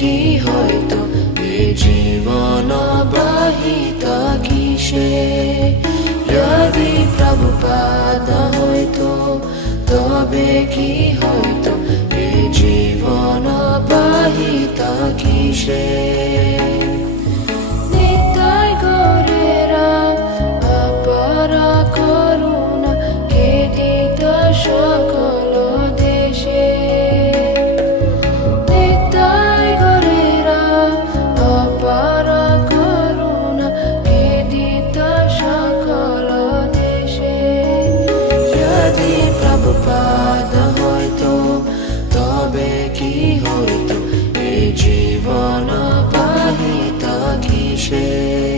কি হয়তো এ জীবন বাহিতা কিসে যদি প্রভুপাদ হয়তো তবে কি হয়তো এ জীবন বাহিতা কিসে নিতাই গৌরেরা অপারা করুণা কে দিত সকল দেশে নিতাই গৌরেরা অপারা করুণা কে দিত সকল দেশে যদি প্রভুপাদ হয়তো তবে কি হয়তো এ জীবন বাহিতা কিসে।